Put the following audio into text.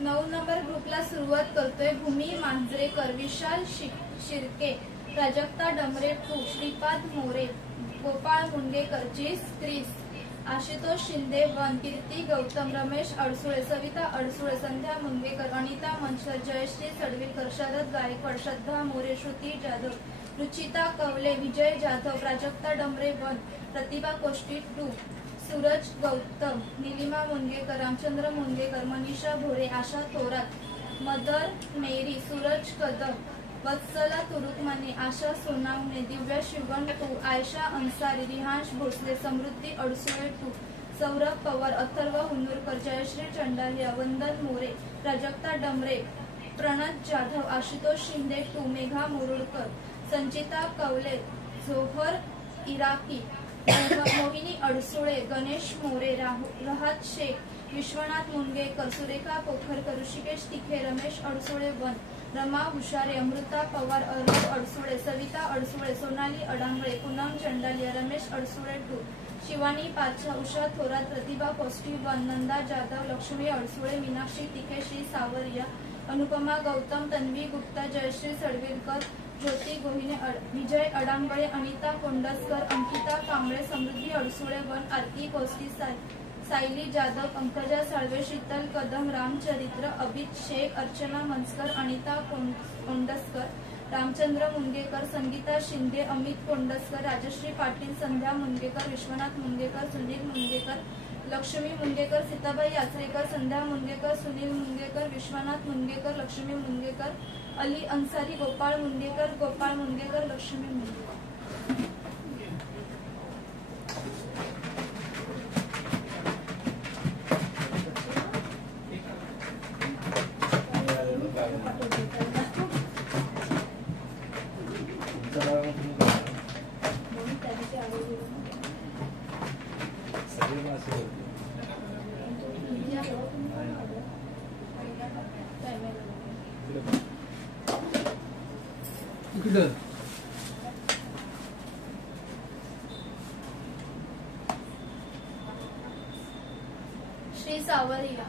9 number ग्रुपला सुरुवात करतोय. भूमी मांजरेकर, विशाल शिर्के, प्राजक्ता डमरे 2, श्रीपाद मोरे, गोपाळ मुंडेकर, क्रिस, आशुतोष शिंदे 1, कीर्ती गौतम, रमेश अडसुळे, सविता अडसुळे, संध्या मुंगेकर, अनिता मनसर, जयश्री सडविलकर, शरद गायकवाड, श्रद्धा मोरे, श्रुती जाधव, रुचिता कवले, विजय जाधव, प्राजक्ता डमरे 1, प्रतिभा कोष्टी 2, सूरज गौतम, निलिमा मुंगेकर, रामचंद्र मुंगेकर, मनीषा भोरे, आशा थोरात, मदर मेरी, सूरज कदम, वत्सला तुरुकमाने, आशा सोनावणे, दिव्या शिवगण 2, आयशा अन्सारी, रिहांश भोसले, समृद्धी अडसुळे 2, सौरभ पवार, अथर्व हुन्नूरकर, जयश्री चंडालिया, वंदन मोरे, प्राजक्ता डमरे, प्रणत जाधव, आशुतोष शिंदे 2, मेघा मुरुडकर, संचिता कवले, जोहर इराकी, मोहिनी अडसुळे, गणेश मोरे, राहत शेख, विश्वनाथ मुंगेकर, सुरेखा पोखरकर, ऋषिकेश तिखे, रमेश अडसुळे 1, रमा हुशारे, अमृता पवार, अर्णव अडसुळे, सविता अडसुळे, सोनाली अडांगळे, पूनम चंडालिया, रमेश अडसुळे 2, शिवानी पाचा, उषा थोरात, प्रतिभा कोष्टी 1, नंदा जाधव, लक्ष्मी अडसुळे, मीनाक्षी तिखे, श्री सावरिया, अनुपमा गौतम, तन्वी गुप्ता, जयश्री सडविलकर, ज्योती गोहिने, विजय अडांगळे, अनिता कोंडसकर, अंकिता कांबळे, समृद्धी अडसुळे 1, आरती कोष्टी, सायली जाधव, पंकजा साळवे, शीतल कदम, रामचरित्र, अभित शेख, अर्चना मनस्कर, अनिता कोंडसकर, रामचंद्र मुंगेकर, संगीता शिंदे, अमित कोंडसकर, राजश्री पाटील, संध्या मुंगेकर, विश्वनाथ मुंगेकर, सुनील मुंगेकर, लक्ष्मी मुंगेकर, सीताबाई आचरेकर, संध्या मुंगेकर, सुनील मुंगेकर, विश्वनाथ मुंगेकर, लक्ष्मी मुंगेकर, अली अन्सारी, गोपाळ मुंगेकर, लक्ष्मी मुंगेकर. श्री सावरिया.